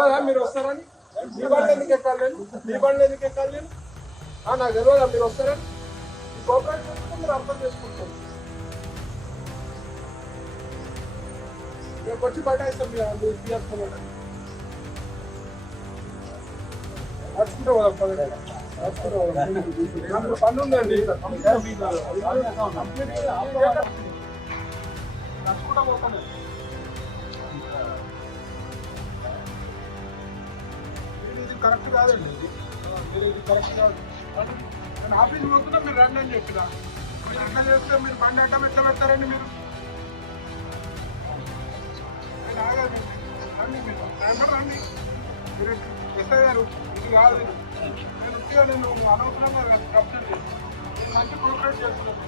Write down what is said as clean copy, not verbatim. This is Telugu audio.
తెలియదా మీరు వస్తారని? మీ బండి ఎందుకు ఎక్కాలి నేను? మీ బండి ఎందుకు ఎక్కాలి నేను? నాకు తెలియదా మీరు వస్తారని? ఈ కోఆపరేట్ చేసుకుంటే మీరు అర్థం చేసుకుంటారు. రేపు వచ్చి బయట మీరు తీసుకోవాలి. నడుచుకుంటే పోదాం పదండి. పని ఉందండి. నడుచుకుంటా పోతాను. ఇది కరెక్ట్ కాదండి. ఇది కరెక్ట్ కాదు. నేను ఆఫీస్ పోతున్నా మీరు రండి అని చెప్పిన. మీరు ఇట్లా చేస్తే మీరు బండి అడ్డం ఎట్లా పెడతారండి మీరు? నేను ఆగండి. రండి మీరు రండి. మీరు ఎస్ఐ గారు ఇది కాదు. నేను అనవసరంగా కబ్జెట్ చేస్తాను. నేను మంచి కోఆపరేట్ చేస్తున్నాను.